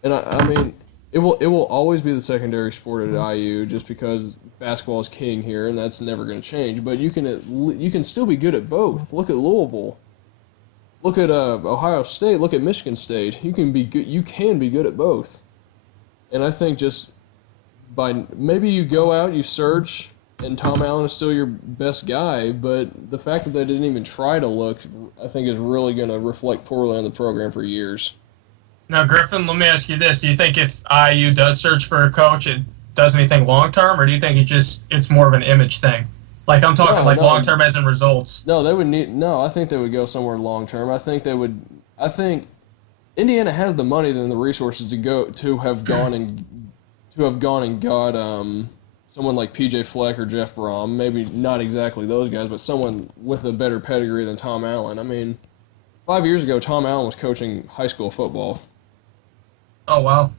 And I mean, it will always be the secondary sport at IU just because basketball is king here, and that's never going to change. But you can still be good at both. Look at Louisville. Look at Ohio State. Look at Michigan State. You can be good at both. And I think just maybe you go out, you search, and Tom Allen is still your best guy, but the fact that they didn't even try to look, I think, is really going to reflect poorly on the program for years. Now, Griffin, let me ask you this. Do you think if IU does search for a coach, it does anything long-term, or do you think it's more of an image thing? Like, I'm talking long-term as in results. No, I think they would go somewhere long-term. I think Indiana has the money and the resources to have gone and got someone like PJ Fleck or Jeff Brom. Maybe not exactly those guys, but someone with a better pedigree than Tom Allen. I mean, 5 years ago, Tom Allen was coaching high school football. Oh, wow.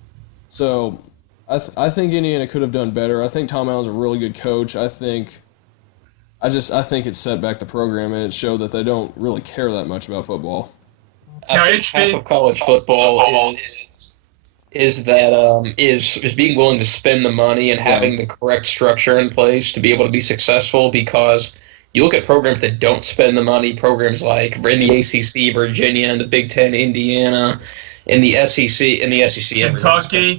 So I think Indiana could have done better. I think Tom Allen's a really good coach. I think it set back the program, and it showed that they don't really care that much about football. I think half of college football is being willing to spend the money and having the correct structure in place to be able to be successful, because you look at programs that don't spend the money, programs like in the ACC, Virginia, and the Big Ten, Indiana, in the SEC, Kentucky.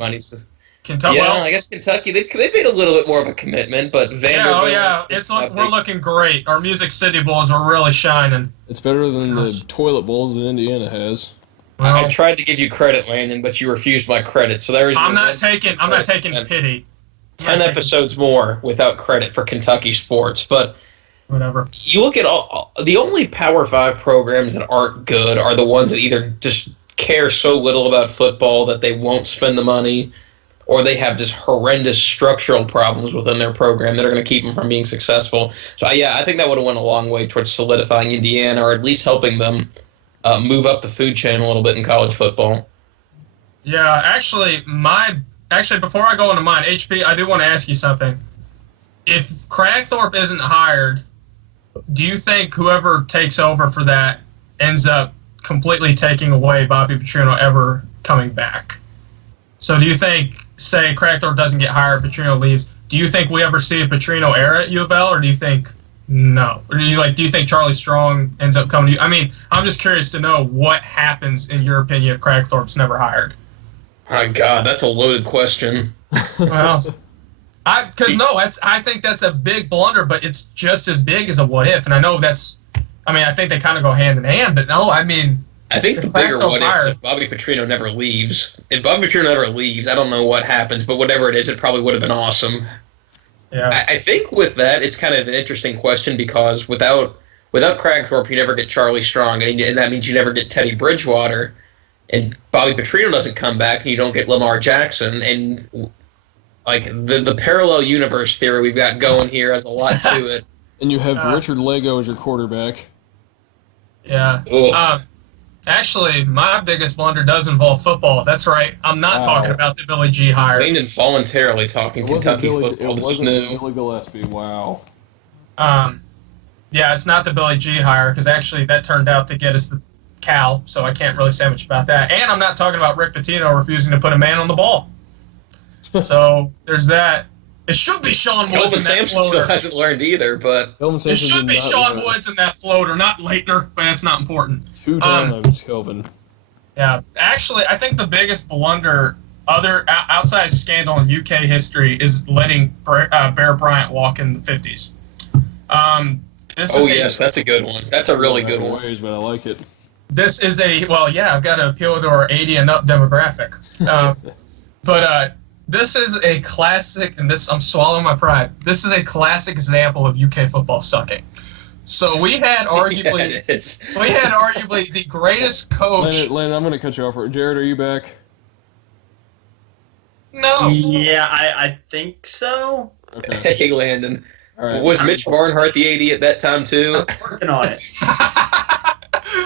Kentucky. Yeah, I guess Kentucky. They made a little bit more of a commitment, but Vanderbilt. We're looking great. Our Music City Bowls are really shining. It's better than the toilet bowls that Indiana has. Well, I tried to give you credit, Landon, but you refused my credit. So there is. I'm not taking pity. 10 episodes more without credit for Kentucky sports, but whatever. You look at the only Power 5 programs that aren't good are the ones that either just care so little about football that they won't spend the money, or they have just horrendous structural problems within their program that are going to keep them from being successful. So, I think that would have went a long way towards solidifying Indiana, or at least helping them move up the food chain a little bit in college football. Yeah, actually, before I go into mine, HP, I do want to ask you something. If Cragthorpe isn't hired, do you think whoever takes over for that ends up completely taking away Bobby Petrino ever coming back. So do you think, say, Crackthorpe doesn't get hired, Petrino leaves, do you think we ever see a Petrino era at UofL, or do you think no? Or do you think Charlie Strong ends up coming to you? I mean, I'm just curious to know what happens, in your opinion, if Crackthorpe's never hired. My God, that's a loaded question. Well, I think that's a big blunder, but it's just as big as a what if. And I know I think they kind of go hand in hand, but no, I mean, I think the bigger what if is if Bobby Petrino never leaves. If Bobby Petrino never leaves, I don't know what happens, but whatever it is, it probably would have been awesome. Yeah. I think with that, it's kind of an interesting question because without Crackthorpe, you never get Charlie Strong, and that means you never get Teddy Bridgewater, and Bobby Petrino doesn't come back, and you don't get Lamar Jackson, and like the parallel universe theory we've got going here has a lot to it. And you have Richard Lego as your quarterback. Yeah. Actually, my biggest blunder does involve football. That's right. I'm not talking about the Billy G hire. Wayne involuntarily talking Kentucky football. It wasn't Billy Gillespie. Wow. Yeah, it's not the Billy G hire because actually that turned out to get us the Cal, so I can't really say much about that. And I'm not talking about Rick Pitino refusing to put a man on the ball. So there's that. It should be Sean Woods in that Sampson floater. still hasn't learned either, but It should be Sean Woods in that floater, not Leitner, but that's not important. 2 times, Kelvin. Yeah, actually, I think the biggest blunder, outside scandal in UK history, is letting Bear Bryant walk in the 50s. Yes, that's a good one. That's a really good one. Ways, but I like it. This is I've got to appeal to our 80 and up demographic. But this is a classic, and I'm swallowing my pride. This is a classic example of UK football sucking. So we had arguably the greatest coach. Landon, I'm going to cut you off. Jared, are you back? No. Yeah, I think so. Okay. Hey, Landon. All right. Was Mitch Barnhart the AD at that time, too? I'm working on it.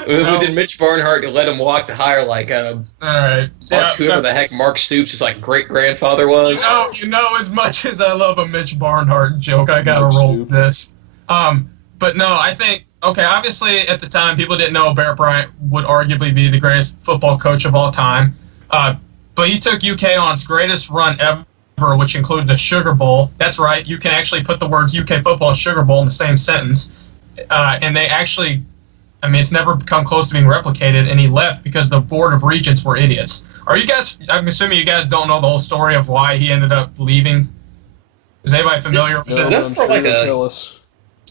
Did Mitch Barnhart let him walk to hire, like, All right. whoever the heck Mark Stoops' like great-grandfather was? You know, as much as I love a Mitch Barnhart joke, I got to roll with this. But no, I think, obviously at the time, people didn't know Bear Bryant would arguably be the greatest football coach of all time. But he took UK on its greatest run ever, which included the Sugar Bowl. That's right, you can actually put the words UK football and Sugar Bowl in the same sentence. And they actually, it's never come close to being replicated, and he left because the Board of Regents were idiots. I'm assuming you guys don't know the whole story of why he ended up leaving? Is anybody familiar with that?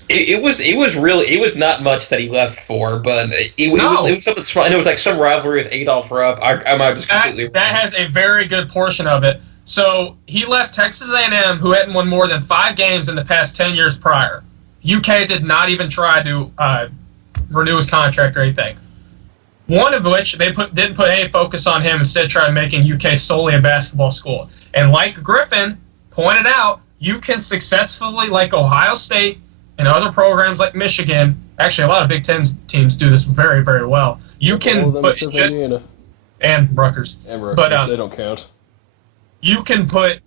It was not much that he left for, but it was something small, and it was like some rivalry with Adolph Rupp. I might just completely that has a very good portion of it. So he left Texas A&M, who hadn't won more than 5 games in the past 10 years prior. UK did not even try to renew his contract or anything. One of which they didn't put any focus on him, instead tried making UK solely a basketball school. And like Griffin pointed out, you can successfully, like Ohio State and other programs like Michigan, actually a lot of Big Ten teams do this very, very well. You can put and Rutgers. But they don't count. You can put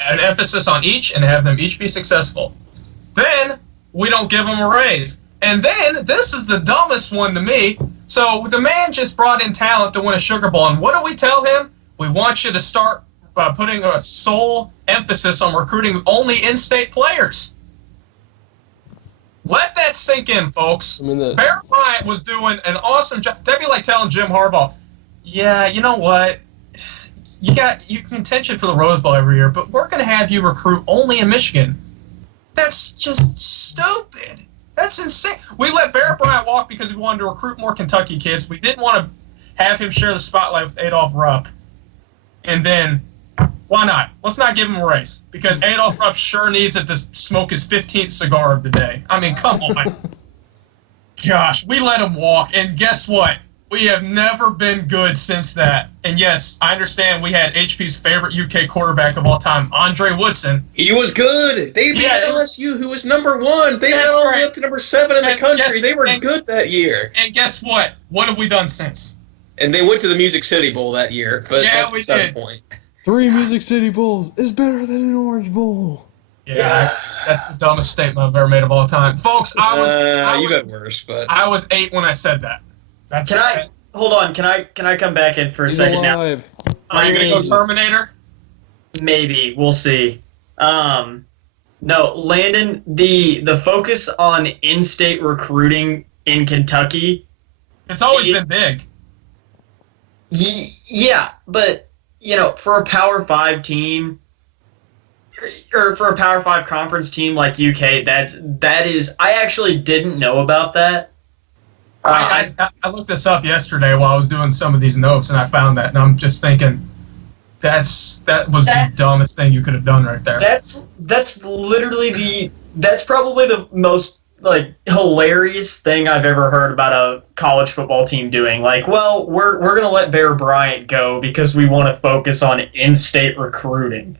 an emphasis on each and have them each be successful. Then we don't give them a raise. And then this is the dumbest one to me. So the man just brought in talent to win a Sugar Bowl, and what do we tell him? We want you to start putting a sole emphasis on recruiting only in-state players. Let that sink in, folks. Bear Bryant was doing an awesome job. That'd be like telling Jim Harbaugh, yeah, you know what? You contention for the Rose Bowl every year, but we're going to have you recruit only in Michigan. That's just stupid. That's insane. We let Bear Bryant walk because we wanted to recruit more Kentucky kids. We didn't want to have him share the spotlight with Adolph Rupp. And then, why not? Let's not give him a raise, because Adolph Rupp sure needs it to smoke his 15th cigar of the day. Come on. Gosh, we let him walk, and guess what? We have never been good since that. And yes, I understand we had HP's favorite UK quarterback of all time, Andre Woodson. He was good. They beat LSU, who was number 1. They had all the way up to number 7 in the country. They were good that year. And guess what? What have we done since? And they went to the Music City Bowl that year. But that's we beside did. the point. 3 Music City Bowls is better than an Orange Bowl. Yeah, that's the dumbest statement I've ever made of all time. Folks, you got worse, but I was 8 when I said that. Hold on? Can I come back in for a second now? Are you gonna go Terminator? Maybe we'll see. No, Landon, the focus on in-state recruiting in Kentucky. It's always been big. Yeah, but for a Power 5 team, or for a Power 5 conference team like UK, that is. I actually didn't know about that. I looked this up yesterday while I was doing some of these notes, and I found that, and I'm just thinking, that was the dumbest thing you could have done right there. That's literally that's probably the most hilarious thing I've ever heard about a college football team doing. Well, we're gonna let Bear Bryant go because we want to focus on in-state recruiting.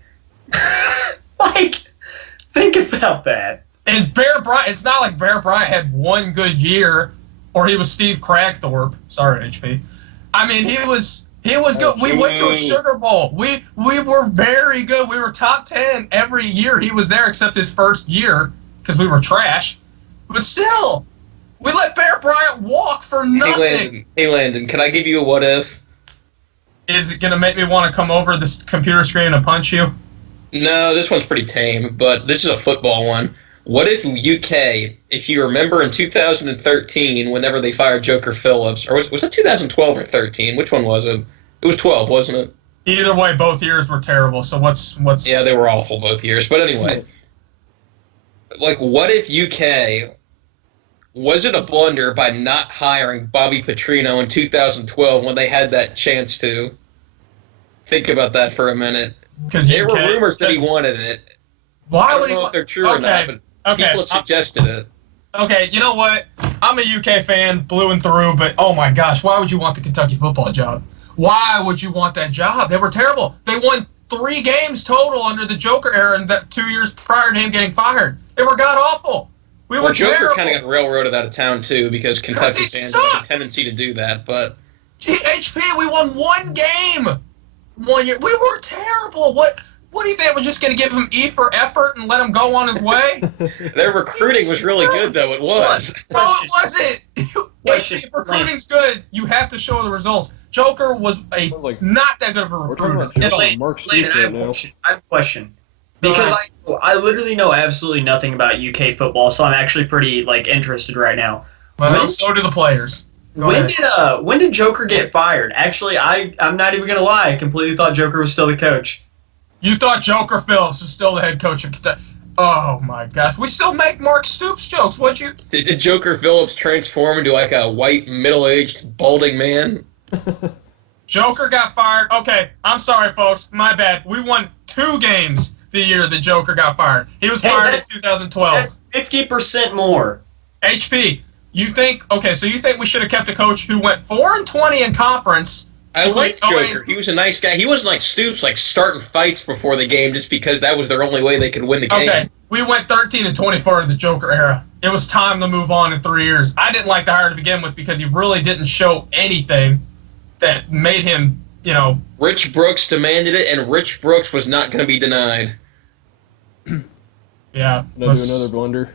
Think about that. And Bear Bryant, it's not like Bear Bryant had one good year, or he was Steve Cragthorpe. Sorry, HP. I mean, he was good. We went to a Sugar Bowl. We were very good. We were top 10 every year he was there, except his first year because we were trash. But still, we let Bear Bryant walk for nothing. Hey Landon, can I give you a what if? Is it gonna make me want to come over this computer screen and punch you? No, this one's pretty tame, but this is a football one. What if UK, if you remember in 2013, whenever they fired Joker Phillips, or was it 2012 or 13? Which one was it? It was 12, wasn't it? Either way, both years were terrible. So what's? Yeah, they were awful both years. But anyway, what if UK, was it a blunder by not hiring Bobby Petrino in 2012 when they had that chance to? Think about that for a minute. Because there were rumors that he wanted it. Why would I don't know if they're true or not, but people have suggested it. Okay, you know what? I'm a UK fan, blue and through, but oh my gosh, why would you want the Kentucky football job? Why would you want that job? They were terrible. They won 3 games total under the Joker era, and that 2 years prior to him getting fired. They were god-awful. We were terrible. Joker kind of got railroaded out of town, too, because Kentucky fans have a tendency to do that, but... HP, we won 1 game! 1 year. We were terrible. What do you think? We're just going to give him E for effort and let him go on his way? Their recruiting was really good, though. It was. No, it wasn't. If recruiting's good, you have to show the results. Joker was not that good of a recruiter. I have a question. Because I literally know absolutely nothing about UK football, so I'm actually pretty interested right now. Well, so do the players. When did Joker get fired? Actually, I'm not even gonna lie. I completely thought Joker was still the coach. You thought Joker Phillips was still the head coach of Kentucky? Oh my gosh, we still make Mark Stoops jokes. Did Joker Phillips transform into a white, middle-aged, balding man? Joker got fired. Okay, I'm sorry, folks. My bad. We won 2 games the year that Joker got fired. He was fired in 2012. That's 50% more. HP. You think we should have kept a coach who went 4-20 in conference? I liked Joker. He was a nice guy. He wasn't like Stoops, starting fights before the game just because that was their only way they could win the game. Okay, we went 13-24 in the Joker era. It was time to move on in 3 years. I didn't like the hire to begin with because he really didn't show anything that made him, Rich Brooks demanded it, and Rich Brooks was not going to be denied. Yeah. Can I do another blunder?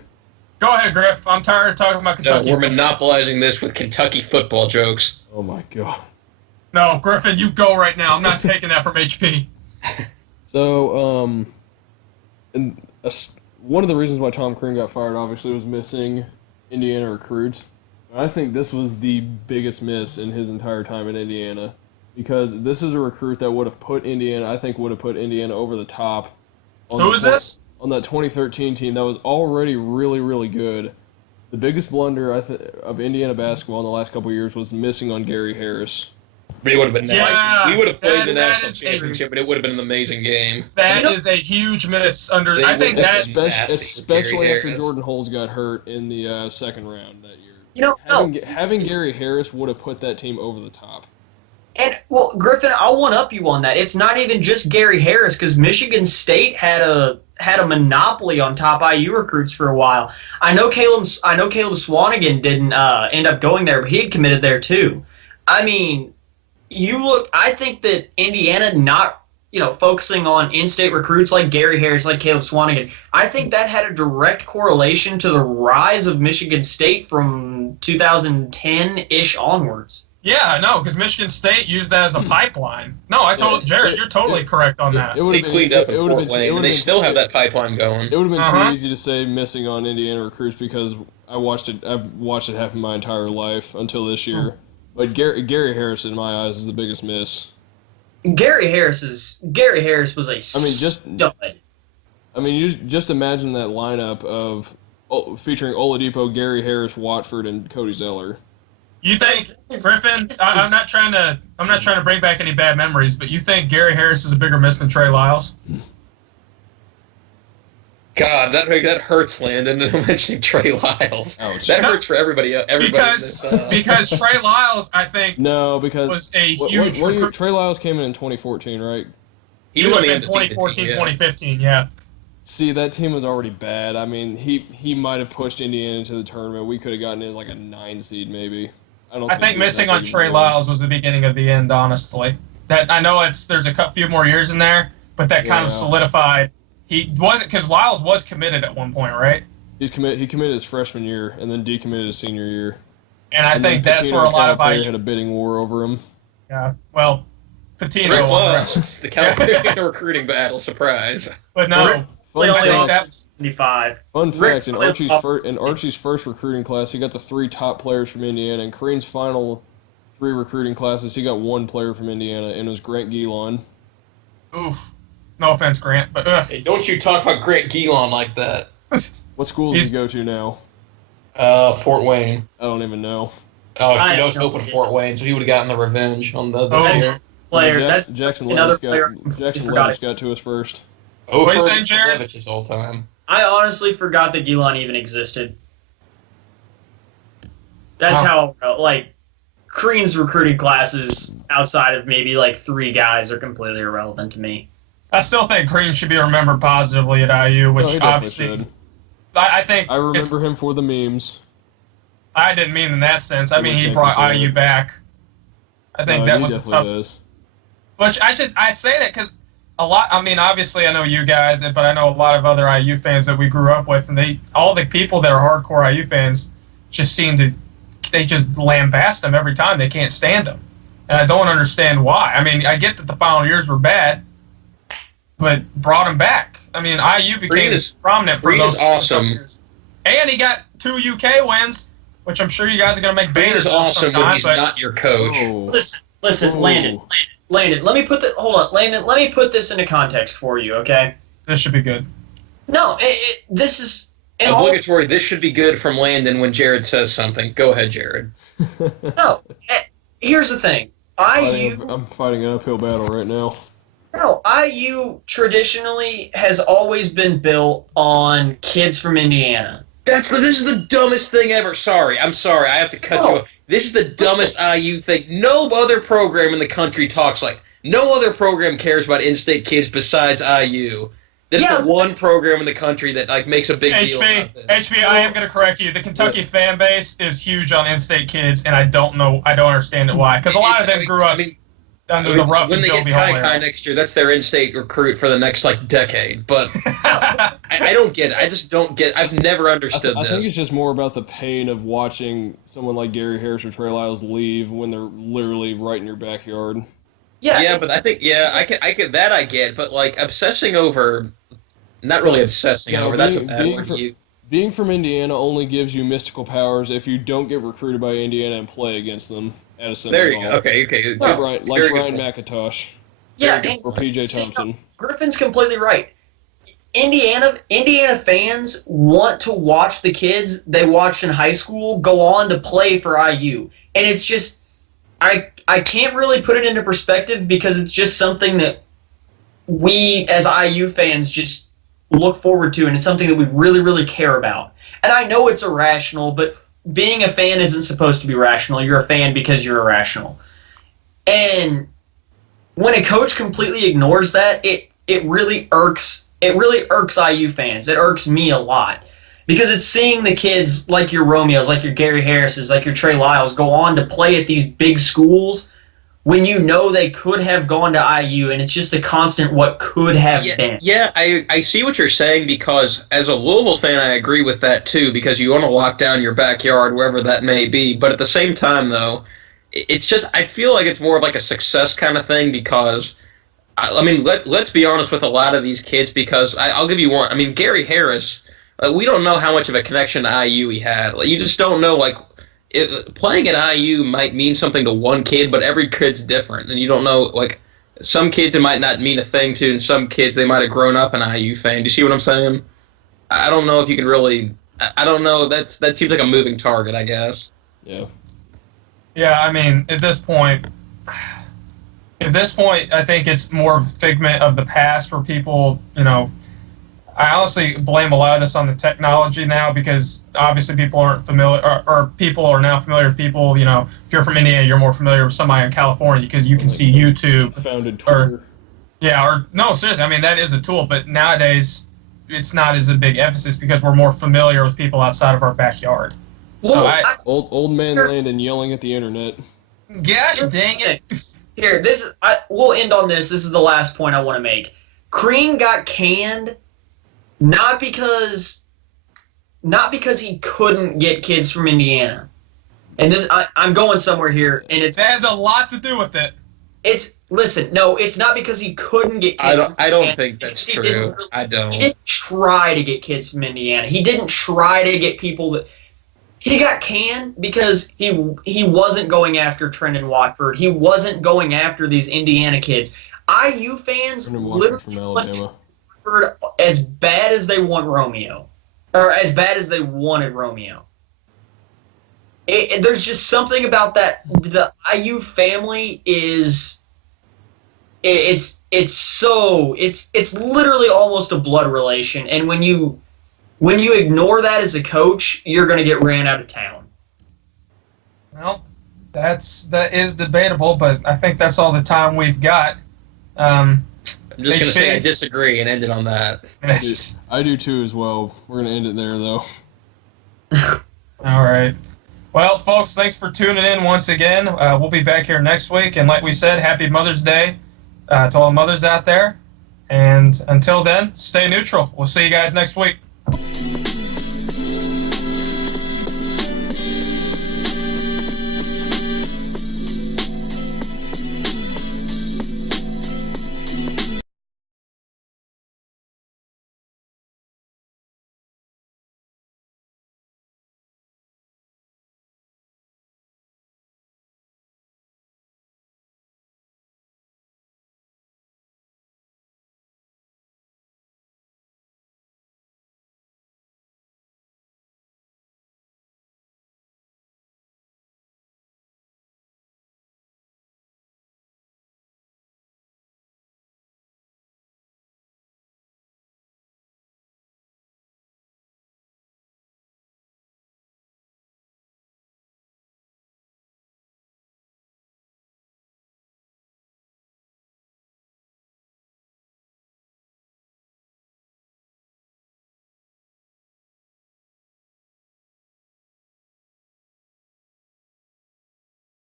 Go ahead, Griff. I'm tired of talking about Kentucky. No, we're monopolizing this with Kentucky football jokes. Oh, my God. No, Griffin, you go right now. I'm not taking that from HP. So, one of the reasons why Tom Crean got fired, obviously, was missing Indiana recruits. I think this was the biggest miss in his entire time in Indiana, because this is a recruit that would have put Indiana over the top. Who is this? On that 2013 team that was already really, really good. The biggest blunder of Indiana basketball in the last couple of years was missing on Gary Harris. But it would have been nice. We would have played the national championship, but it would have been an amazing game. That is a huge miss. Especially after Jordan Holes got hurt in the second round that year. Having Gary Harris would have put that team over the top. And, Griffin, I'll one-up you on that. It's not even just Gary Harris, because Michigan State had a monopoly on top IU recruits for a while. I know Caleb Swanigan didn't end up going there, but he had committed there too. I mean, I think that Indiana focusing on in-state recruits like Gary Harris, like Caleb Swanigan, I think that had a direct correlation to the rise of Michigan State from 2010-ish onwards. Yeah, no, because Michigan State used that as a pipeline. No, Jared, you're totally correct on that. They cleaned up in Fort Wayne, and they still have that pipeline going. It would have been too easy to say missing on Indiana recruits because I've watched it half of my entire life until this year. But Gary Harris, in my eyes, is the biggest miss. Gary Harris was a stud. I mean, you just imagine that lineup of featuring Oladipo, Gary Harris, Watford, and Cody Zeller. You think Griffin? I'm not trying to bring back any bad memories, but you think Gary Harris is a bigger miss than Trey Lyles? God, that hurts, Landon. Mentioning Trey Lyles, that hurts for everybody. Because Trey Lyles, I think, was a huge. Trey Lyles came in 2014, right? He would have been 2014, 2015, yeah. See, that team was already bad. I mean, he might have pushed Indiana into the tournament. We could have gotten in like a 9 seed, maybe. I think missing on Trey Lyles was the beginning of the end, honestly. That I know there's a few more years in there, but that kind of solidified. He wasn't, because Lyles was committed at one point, right? He committed his freshman year and then decommitted his senior year. And I think that's where a lot of IU had a bidding war over him. Yeah, well, Patino lost the California recruiting battle. Surprise! But no. I think that was 75. Fun fact, in Archie's first recruiting class, he got the 3 top players from Indiana. In Crean's final 3 recruiting classes, he got 1 player from Indiana, and it was Grant Gilon. Oof. No offense, Grant, but Hey, don't you talk about Grant Gilon like that. What school does he go to now? Fort Wayne. I don't even know. Oh, he was open Fort Wayne, so he would have gotten the revenge on the year. Jackson Levis got to us first. What are you saying, Jared? His whole time. I honestly forgot that Gilon even existed. That's how, Crean's recruiting classes outside of maybe 3 guys are completely irrelevant to me. I still think Crean should be remembered positively at IU, which obviously should. I think I remember him for the memes. I didn't mean in that sense. I mean he brought IU back. I think that was a tough. Which I say that because a lot. I mean, obviously I know you guys, but I know a lot of other IU fans that we grew up with, and all the people that are hardcore IU fans just just lambast them every time. They can't stand them, and I don't understand why. I mean, I get that the final years were bad, but brought him back. I mean, IU became prominent for those awesome years. And he got 2 UK wins, which I'm sure you guys are going to make banners of awesome sometime, when he's not your coach. Listen, Landon, let me put let me put this into context for you, okay? This should be good. No, this is... Obligatory, this should be good from Landon when Jared says something. Go ahead, Jared. No, here's the thing. I'm fighting an uphill battle right now. No, IU traditionally has always been built on kids from Indiana. This is the dumbest thing ever. I'm sorry. I have to cut you off. This is the dumbest IU thing. No other program in the country talks like. No other program cares about in-state kids besides IU. This is the one program in the country that makes a big deal about this. HB, I am going to correct you. The Kentucky fan base is huge on in-state kids, and I don't understand it why. Because a lot of them grew up under the rough. When they get Kai next year, that's their in-state recruit for the next decade. But I don't get it. I just don't get. I've never understood this. I think it's just more about the pain of watching someone like Gary Harris or Trey Lyles leave when they're literally right in your backyard. Yeah, but I think I get, but obsessing over, not really obsessing over. That's a bad word to use. Being from Indiana only gives you mystical powers if you don't get recruited by Indiana and play against them at a similar There you go. Okay. Like Brian McIntosh. Yeah, or PJ Thompson. Griffin's completely right. Indiana fans want to watch the kids they watched in high school go on to play for IU. And it's just I can't really put it into perspective because it's just something that we as IU fans just look forward to, and it's something that we really, really care about. And I know it's irrational, but being a fan isn't supposed to be rational. You're a fan because you're irrational. And when a coach completely ignores that, it really irks IU fans. It irks me a lot. Because it's seeing the kids like your Romeos, like your Gary Harrises, like your Trey Lyles go on to play at these big schools when you know they could have gone to IU, and it's just the constant what could have been. Yeah, I see what you're saying, because as a Louisville fan, I agree with that too, because you want to lock down your backyard, wherever that may be. But at the same time, though, it's just, I feel like it's more of like a success kind of thing, because, I mean, let's be honest with a lot of these kids, because I'll give you one. I mean, Gary Harris, we don't know how much of a connection to IU he had. Like, you just don't know, like, playing at IU might mean something to one kid, but every kid's different, and you don't know, like, some kids it might not mean a thing to, and some kids they might have grown up an IU fan. Do you see what I'm saying? I don't know if you can really. I don't know. That seems like a moving target, I guess. Yeah. Yeah, I mean, at this point, I think it's more of a figment of the past for people, you know. I honestly blame a lot of this on the technology now, because obviously people aren't familiar, or people are now familiar with people. You know, if you're from Indiana, you're more familiar with somebody in California because you can see YouTube. Founded Twitter. No, seriously. I mean, that is a tool, but nowadays it's not as a big emphasis because we're more familiar with people outside of our backyard. So old man Landon yelling at the internet. Gosh dang it! Here, we'll end on this. This is the last point I want to make. Crean got canned. Not because he couldn't get kids from Indiana, and I'm going somewhere here, and that has a lot to do with it. It's not because he couldn't get kids. I don't think that's true. I don't. He didn't try to get kids from Indiana. He didn't try to get people that. He got canned because he wasn't going after Trendon Watford. He wasn't going after these Indiana kids. IU fans literally from Alabama. As bad as they want Romeo, or as bad as they wanted Romeo. There's just something about that. The IU family is, it's literally almost a blood relation. And when you ignore that as a coach, you're going to get ran out of town. Well, that is debatable, but I think that's all the time we've got. I'm just going to say I disagree and end it on that. Yes. I do too as well. We're going to end it there, though. All right. Well, folks, thanks for tuning in once again. We'll be back here next week. And like we said, happy Mother's Day to all mothers out there. And until then, stay neutral. We'll see you guys next week.